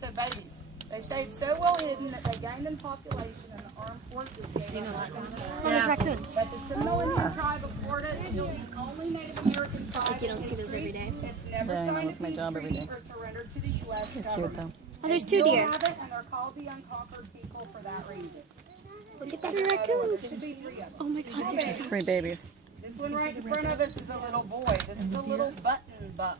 So babies. They stayed so well hidden that they gained in population and the armed forces gave them There's raccoons. But the Seminole tribe of Florida is still the only Native American tribe. Like you don't see those every day. It's never signed a peace treaty or surrendered to the U.S. government. Oh, there's two deer. They still have it, and they're called the unconquered people for that reason. Look at the raccoons. Oh my God, there's 3 babies. This one right in front of us is a little boy. This is a little button buck.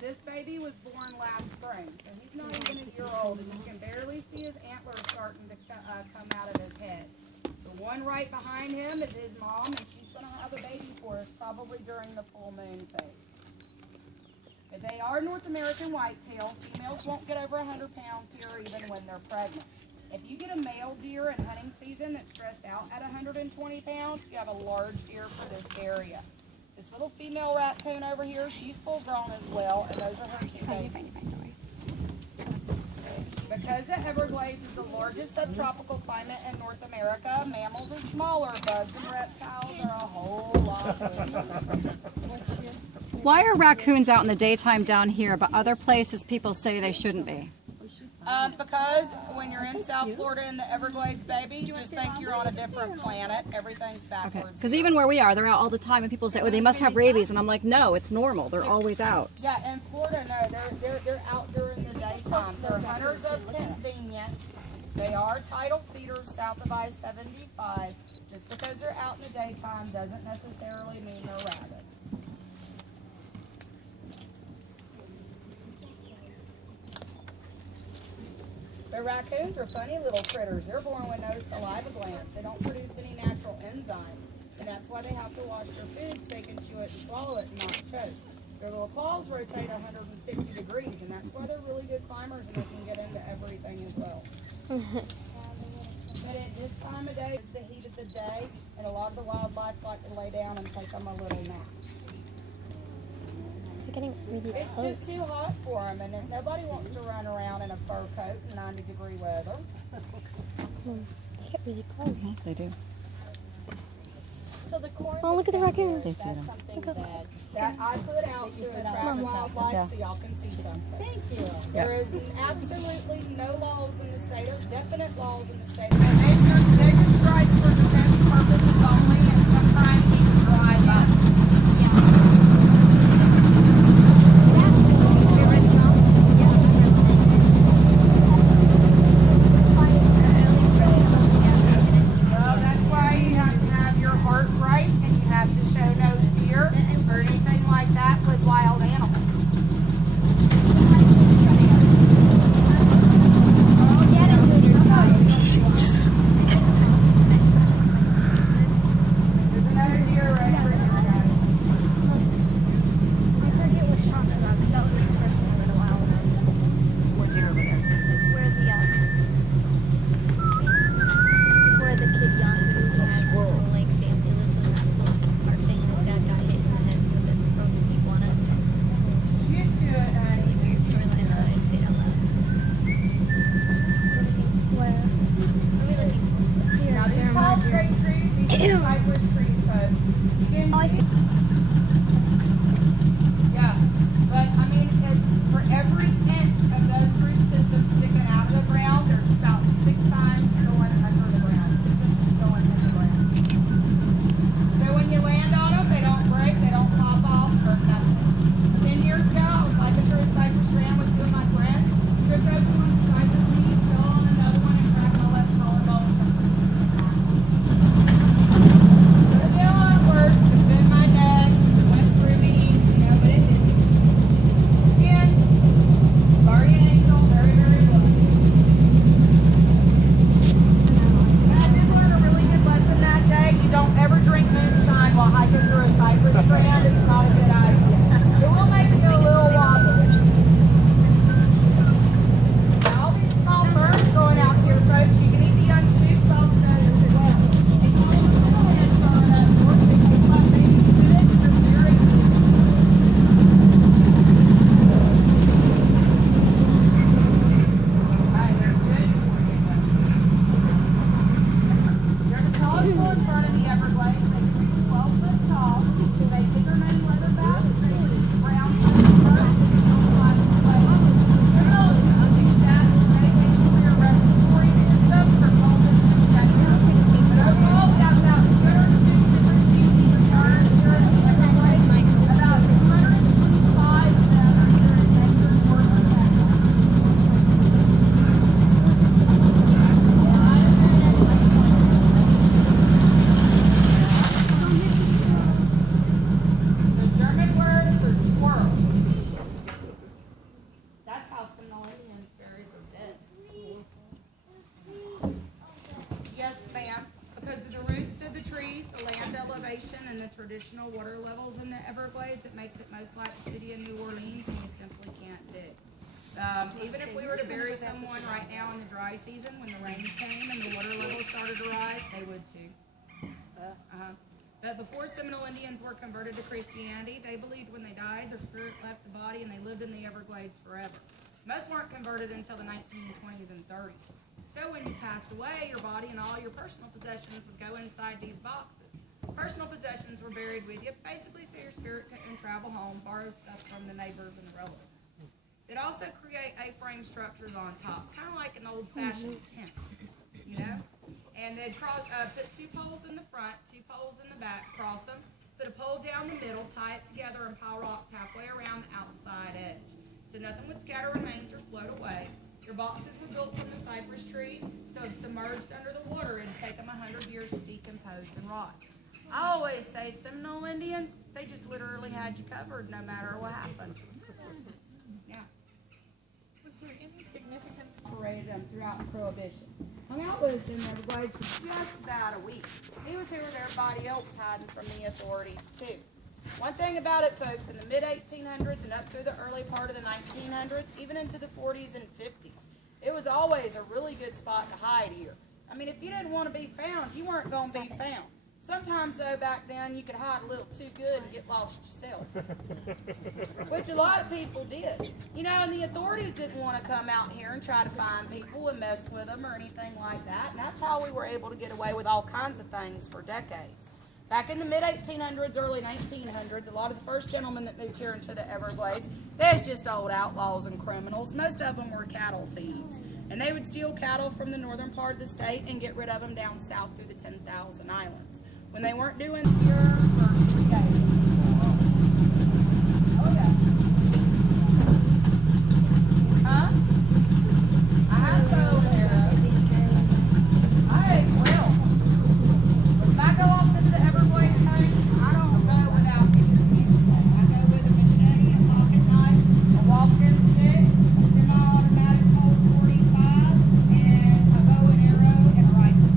This baby was born last spring, so he's not even a year old, and you can barely see his antlers starting to come out of his head. The one right behind him is his mom, and she's going to have a baby for us probably during the full moon phase. But they are North American whitetail. Females won't get over 100 pounds here even when they're pregnant. If you get a male deer in hunting season that's stressed out at 120 pounds, you have a large deer for this area. This little female raccoon over here, she's full grown as well, and those are her 2 babies. Because the Everglades is the largest subtropical climate in North America, mammals are smaller, bugs and reptiles are a whole lot bigger. Why are raccoons out in the daytime down here, but other places people say they shouldn't be? Because when you're in South Florida in the Everglades, baby, you just think you're on a different planet. Everything's backwards. Because even where we are, they're out all the time, and people say, "Oh, they must have rabies," and I'm like, "No, it's normal. They're always out." Yeah, in Florida, no, they're out during the daytime. They're hunters of convenience. They are tidal feeders south of I-75. Just because they're out in the daytime doesn't necessarily mean they're rabid. The raccoons are funny little critters. They're born with no saliva glands. They don't produce any natural enzymes. And that's why they have to wash their food so they can chew it and swallow it and not choke. Their little claws rotate 160 degrees, and that's why they're really good climbers and they can get into everything as well. But at this time of day, it's the heat of the day, and a lot of the wildlife like to lay down and take them a little nap. Getting really It's close. just too hot for them, and nobody wants to run around in a fur coat in 90-degree weather. They get really close. They do. So the corn Oh, look at the raccoon. They feed them. that I put out to attract wildlife so y'all can see something. Thank you. There is absolutely no laws in the state of, definite laws in the state of, they just strike for defense purposes only, and sometimes even drive up. Well, that's why you have to have your heart right, and you have to show no fear or anything like that with wild animals. There's another deer traditional water levels in the Everglades. It makes it most like the city of New Orleans, and you simply can't dig. Even if we were to bury someone right now in the dry season, when the rains came and the water levels started to rise, they would too. But before Seminole Indians were converted to Christianity, they believed when they died, their spirit left the body and they lived in the Everglades forever. Most weren't converted until the 1920s and 30s. So when you passed away, your body and all your personal possessions would go inside these boxes. Personal possessions were buried with you, basically so your spirit couldn't travel home, borrow stuff from the neighbors and the relatives. They'd also create A-frame structures on top, kind of like an old-fashioned tent, you know? And they'd put 2 poles in the front, 2 poles in the back, cross them, put a pole down the middle, tie it together, and pile rocks halfway around the outside edge. So nothing would scatter remains or float away. Your boxes were built from the cypress tree, so if submerged under the water, it'd take them 100 years to decompose and rot. I always say Seminole Indians, they just literally had you covered no matter what happened. Yeah. Was there any significance? Paraded him throughout Prohibition. Hung out with us in the Everglades for just about a week. He was here with everybody else hiding from the authorities too. One thing about it, folks, in the mid-1800s and up through the early part of the 1900s, even into the 40s and 50s, it was always a really good spot to hide here. I mean, if you didn't want to be found, you weren't going to be found. Sometimes, though, back then, you could hide a little too good and get lost yourself, which a lot of people did. You know, and the authorities didn't want to come out here and try to find people and mess with them or anything like that, and that's how we were able to get away with all kinds of things for decades. Back in the mid-1800s, early 1900s, a lot of the first gentlemen that moved here into the Everglades, they was just old outlaws and criminals. Most of them were cattle thieves, and they would steal cattle from the northern part of the state and get rid of them down south through the 10,000 Islands. When they weren't doing here for 3 days. Oh yeah. Huh? I have to go there. I will. If I go off into the Everglades home, I don't go without anything. I go with a machete, a pocket knife, a walking stick, a semi-automatic Colt 45, and a bow and arrow and a rifle.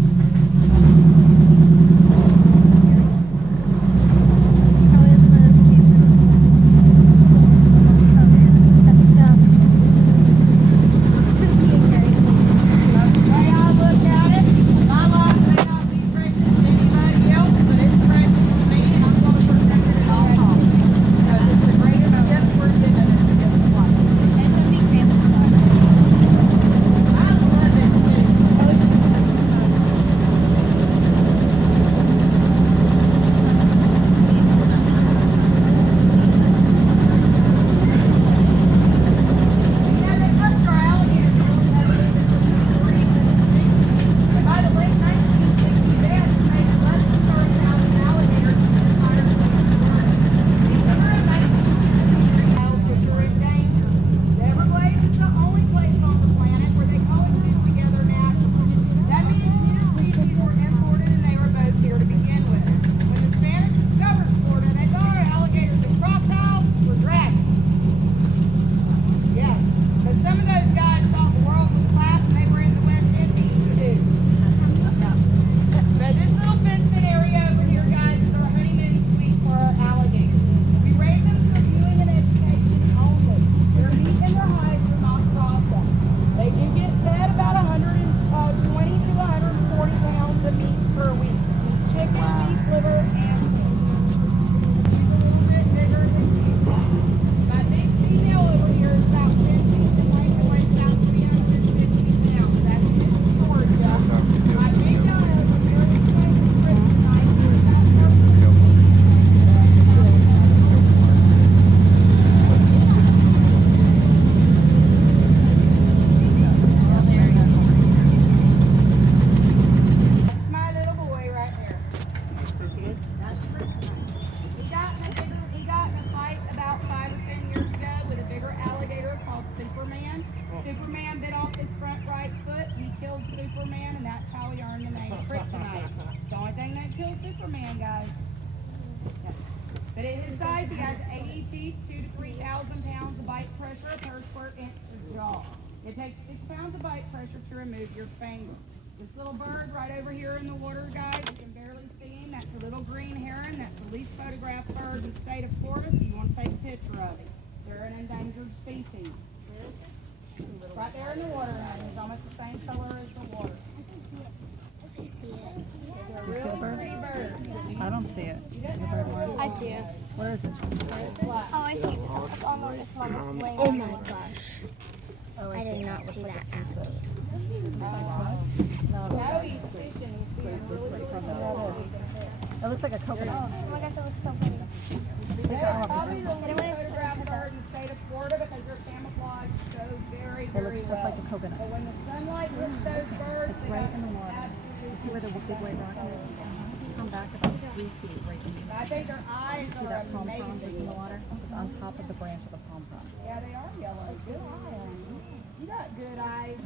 Superman bit off his front right foot, he killed Superman, and that's how he earned the name Kryptonite. It's the only thing that killed Superman, guys. Yeah. But at his size, he has 80 teeth, 2,000 to 3,000 pounds of bite pressure per square inch of jaw. It takes 6 pounds of bite pressure to remove your finger. This little bird right over here in the water, guys, you can barely see him. That's a little green heron. That's the least photographed bird in the state of Florida, so you want to take a picture of it. They're an endangered species. Right there in the water, honey. It's almost the same color as the water. I see it. They're a really pretty bird. I don't see it. I see it. Where is it? Oh, I see it. It's on the, it's on the flame. Oh my gosh. I did not see that alligator. No, he's fishing. He's seeing really cool. It looks like a coconut. Oh my gosh, it looks so pretty. They're probably the least photographed bird in the state of Florida because they're camouflaged so very, It very looks just well. like a coconut. But when the sunlight hits those birds, It's they right look in the water. absolutely See where the big white rock is? Come back about 3 feet right in. I think their eyes See are that palm frond that's in amazing. the water? It's on top of the branch of the palm frond. Yeah, they are yellow. Good eye on you. You got good eyes.